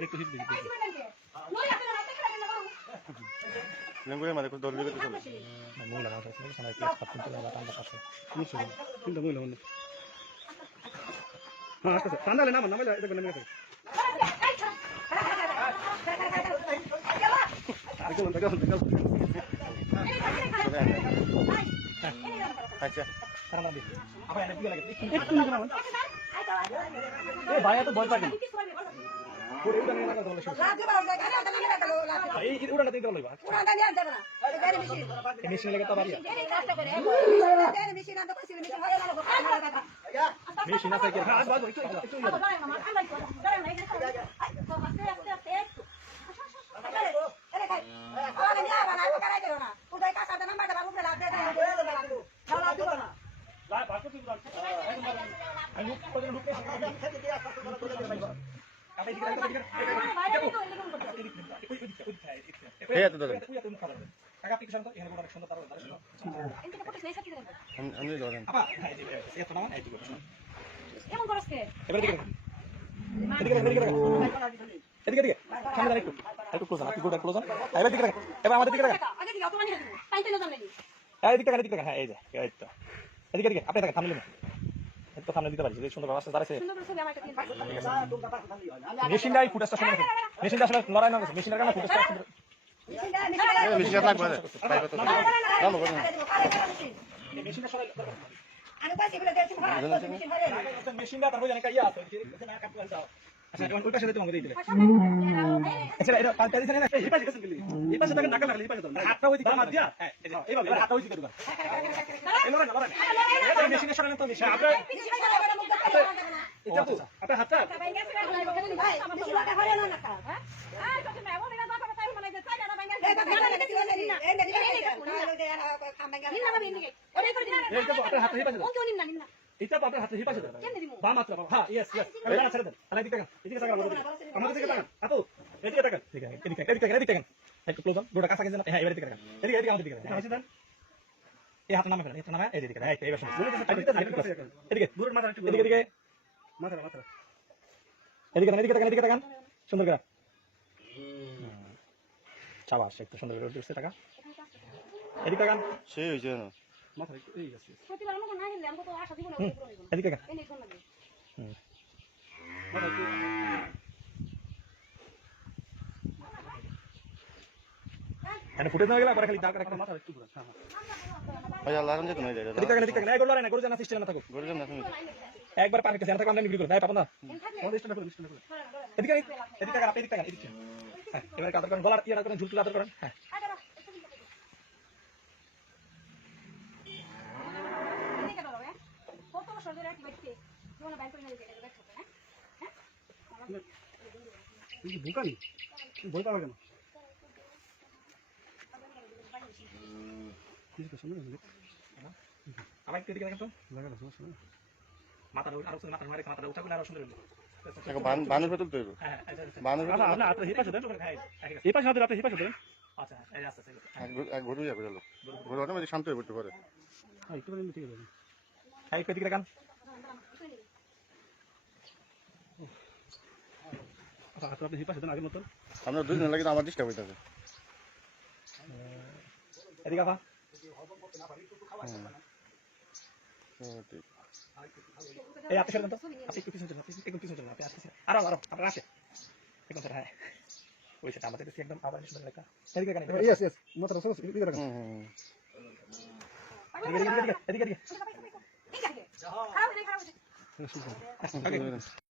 Hit দিন লেঙ্গুয়ের মাঝে দৌড় দিকে চলে মহিলা মানুষ আছে সবাই ক্লাস পাচ্ছেন তো কিন্তু মহিলা হ্যাঁ আচ্ছা। নাম এটা নেমে গেছে আচ্ছা আবার লাগে ভাইয়া তো পুরো মেশিন আছে কি হ্যাঁ বাজ একটু একটু আমি আমি ধরেন এবারে দিকে এদিকে এদিকে এদিকে এদিকে এদিকে সামনে দাঁড়া একটু একটু ক্লোজ আপনি গোটা ক্লোজ এবার দিকে এবার আমাদের দিকে এদিকে হ্যাঁ এই যে এই তো। এদিকে এদিকে। আপনি দেখেন সামনে এই সামনে দিতে পারছি যে সুন্দর ব্যবস্থা দাঁড়াইছে সুন্দর করে ছবি আমার একটা দিন মেশিনটা এই শুনে মেশিনটা আসলে লড়াই না মেশিনের কারণে ফুটেজটা বেশি লাগবে মেশিনটা সরাই মেশিনটা তারপর জানি কাইয়া আছে আচ্ছা এখন ওই পাশে দিতে আমাকে দিয়ে দিলে আপনার হাতটা এই তো আপনার হাতে এই পাশে দাও এটা আপনার হাতে এই পাশে দাও বাম হ্যাঁ ইয়েস ইয়েস আমি ছেড়ে দেন। আলাই দিকে তাকান আমাদের দিকে তাকান। আপু এদিকে তাকান ঠিক আছে এদিকে এদিকে তাকান এদিকে তাকান। একটু ক্লোজ দুটো কাছে গেছেন হ্যাঁ এবারে দিকে তাকান। এদিকে এদিকে আমাদের দিকে তাকান। হ্যাঁ দেন এই হাতে নামে ফেলেন এই নামে এই দিকে হ্যাঁ এই এদিকে দূরের মাথা একটু এদিকে এদিকে। মাথা মাথা এদিকে তাকান এদিকে তাকান এদিকে তাকান। সুন্দর করে। চাবাস একটু সুন্দর করে দিচ্ছে টাকা এদিকে তাকান। সেই হয়েছে। না মাথা এই আছে প্রতিবার আমাকে না গেলে আমাকে তো আশা দিব না এদিকে তাকান এনে কোন লাগে হুম মাথা একটু এখানে ফুটেজ না গেলে পরে খালি দাগ একটা মাথা একটু হ্যাঁ ভাই আল্লাহ রাম যেত না এটা এদিকে তাকান এদিকে তাকান এই গোল না না না তুমি একবার পানি কাছে আমরা করে। ভাই পাবো না এদিকে এদিকে আপনি এদিকে এদিকে হ্যাঁ এবারে কাদর করেন গলার ইয়ার করেন ঝুলটুল আদর করেন। হ্যাঁ। কত বছর ধরে একই বাড়িতে জীবনে বাইক করে নিয়ে দেখো হ্যাঁ তুই কি বোকানি বই পাবে কেন? কিছু শুনে আবার একটু এদিকে দেখেন তো লাগানো সমস্যা নেই মাথা আরও মাথা মারে মাথা উঠা করে আরও সুন্দর বান বানের ভেতর তৈরি হ্যাঁ বানের ভেতর আপনি এই পাশে দেন এই পাশে হাতে এই পাশে দেন আচ্ছা এই আস্তে আস্তে ঘুরে যাবে গেল ঘুরে অটোমেটিক শান্ত হয়ে পড়তে পারে হ্যাঁ একটু ঠিক আছে হ্যাঁ একটু এদিকে দেখান আচ্ছা আমরা দুজন লাগে আমার ডিস্টার্ব হইতেছে এদিকে আপা ঠিক এই আপনি সরেন তো আপনি একটু পিছনে চলুন আপনি একটু পিছনে চলুন আপনি আসতেছেন আরও আরও আপনার আসে একদম স্যার হ্যাঁ ওই সেটা আমাদের কাছে একদম আবার সুন্দর লেখা এদিকে কেন ইয়েস ইয়েস মাথা সব এদিকে রাখুন হুম হুম এদিকে এদিকে এদিকে এদিকে খারাপ খারাপ হুম